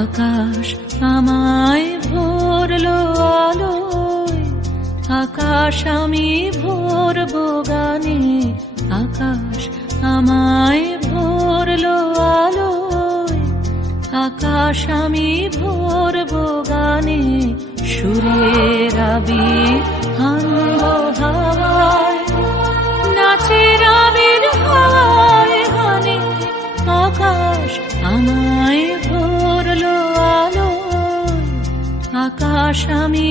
আকাশ আমায় ভরলো আলোয়, আকাশ আমি ভরবো গানে। আকাশ আমায় ভরলো আলোয়, আকাশ আমি ভরবো গানে। সুরের আবির আনবো হাওয়ায়, নাচের আবির হাওয়ায় গানে। আকাশ আমায় ভরলো আলোয়, আকাশ আমি